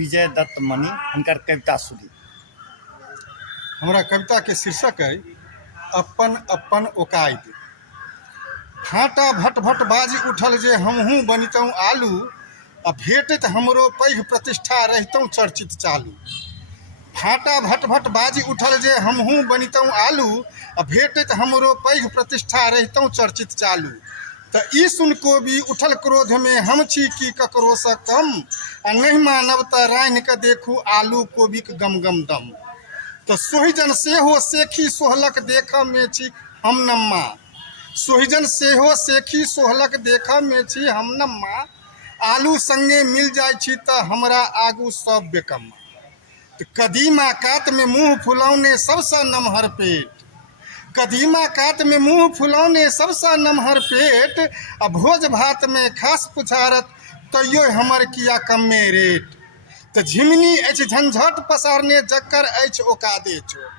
विजय दत्त मणि हुनकर कविता सुनी। हमारा कविता के शीर्षक है अपन अपन ओकायद। भाटा भट भट बाजी उठल जे हमहूँ बनितौं आलू, आ भेटत हमरो पैघ प्रतिष्ठा रहितौं चर्चित चालू। भाटा भट भट बाजी उठल जे हमहूँ बनितौं आलू, आ भेटत हमरो पैघ प्रतिष्ठा रहितौं चर्चित चालू। त ई सुन कोबी उठल क्रोध में हम छी की ककरो सँ कम, आ नहीं मानब त रान्हि क देखू आलू कोबीक गम गम दम। तो सोहिजन सेहो सेखी सोहलक देख में छी हम नम्मा, सोहिजन सेहो सेखी सोहलक देख में छी हम नम्मा। आलू संगे मिल जाय छी त हमरा आगू सब बेकम्मा। तो कदीमा कात में मुँह फुलौने सबसे नमहर पेट, कदीमा कात में मुँह फुलौने सबसे नमहर पेट, आ भोज भात में खास पुछारत तैयो हमर किया कम्मे रेट। तो झिमनी अछि झंझट पसारने जक्कर अछि ओकादे छोट,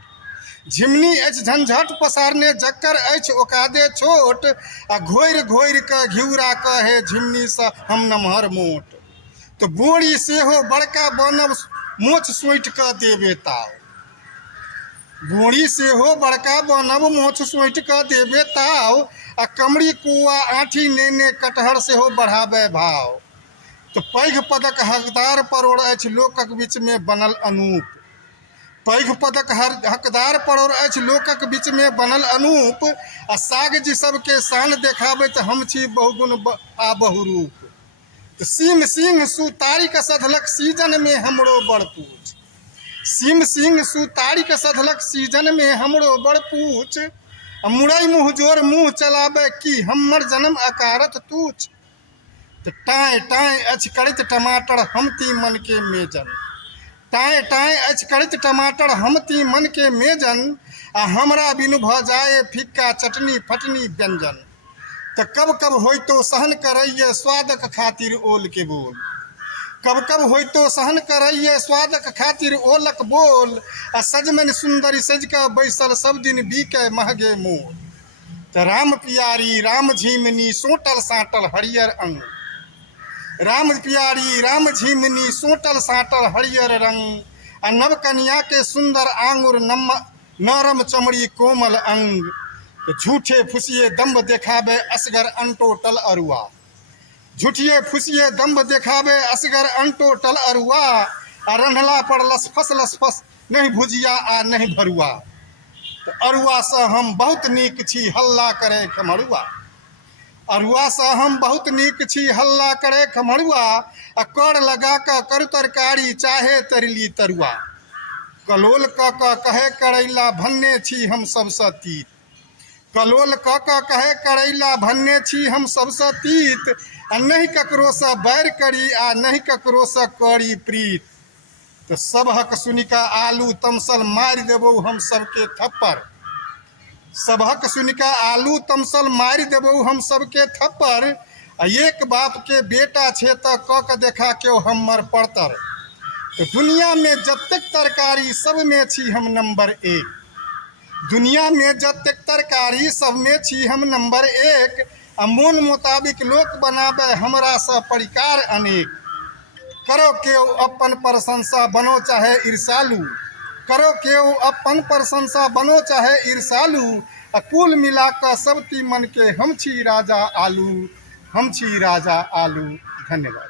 झिमनी अछि झंझट पसारने जक्कर अछि ओकादे छोट, आ घोरि घोरि क घिउरा कहे झिमनी सँ हम नमहर मोट। तो बोरी सेहो बड़का बनब मोछ सोइट क देबे ताव, बोरी सेहो बड़का बनब मोछ सोइट क देबे ताव, आ कमरी कुआ आँठी नेने कटहर सेहो बढ़ाबे भाव। तो पैघ पदक हकदार परोड़ अछि लोकक बीच में बनल अनूप, पैघ पदक हकदार परोड़ अछि लोकक बीच में बनल अनूप, आ साग जी सबके शान देखाबैत हम छी बहुगुण आ बहुरूप। तो सीम सिंह सुतारी क सधलक सीजन में हमरो बड़ पूछ, सीम सिंह सुतारी क सधलक सीजन में हमरो बड़ पूछ, मुरई मुँह जोर मुँह चलाबे की हमर जन्म अकारत तूछ। तो टाँय टाँय अछि करैत टमाटर हम ती मन के मेजन, टाँय टाँय अछि करैत टमाटर हम ती मन के मेजन, आ हमरा बिनु भ जाए फिक्का चटनी फटनी व्यंजन। तो कब कब होइतो सहन करैये स्वादक खातिर ओल के बोल, कब कब होइतो सहन करैये स्वादक खातिर ओलक बोल, आ सजमनि सुंदरी सज क बैसल सब दिन बीके महगे मोल। तो राम पियारी राम झिमनी सोटल साटल हरियर अंग, राम पियारी राम झिमनी सोटल साटल हरियर रंग, आ नव कन्या के सुंदर आंगुर नरम चमड़ी कोमल अंग। तो झूठे फुसिए दम्भ देखाबे असगर अनटोटल अरुआ, झूठिए फुसिए दम्भ देखाबे असगर अनटोटल अरुआ, आ रंधला पर लसफस नहीं भुजिया आ नहीं भरुआ। तो अरुआ से हम बहुत नीक छी हल्ला करे खमरुआ, अरुआ से हम बहुत नीक छी हल्ला करे खमरुआ, आ कर लगा क करू तरकारी चाहे तरली तरुआ। कलोल क कहे करैला भन्ने छी हम सबसे तीत, कलोल क कहे करैला भन्ने छी हम सबसे तीत, आ नहीं ककरो से बैर करी आ नहीं ककरो से करी प्रीत। तो सबहक सुनिका आलू तमसल मारि देबौ हम सबके थप्पड़, सबहक सुनिका आलू तमसल मारि देबौ हम सबके थप्पड़, आ एक बाप के बेटा छे त क के देखा क्यों हमर पड़तर। तो दुनिया में जतेक तरकारी सब में छी हम नंबर एक, दुनिया में जतेक तरकारी सब में छी हम नंबर एक, आ मोन मुताबिक लोक बनाबे हमरा सँ परिकार अनेक। करो केओ अपन प्रशंसा बनो चाहे ईर्षालु, करो केओ अपन प्रशंसा बनो चाहे ईर्षालु, आ कुल मिला क सब ती मन के हम छी राजा आलू, हम छी राजा आलू। धन्यवाद।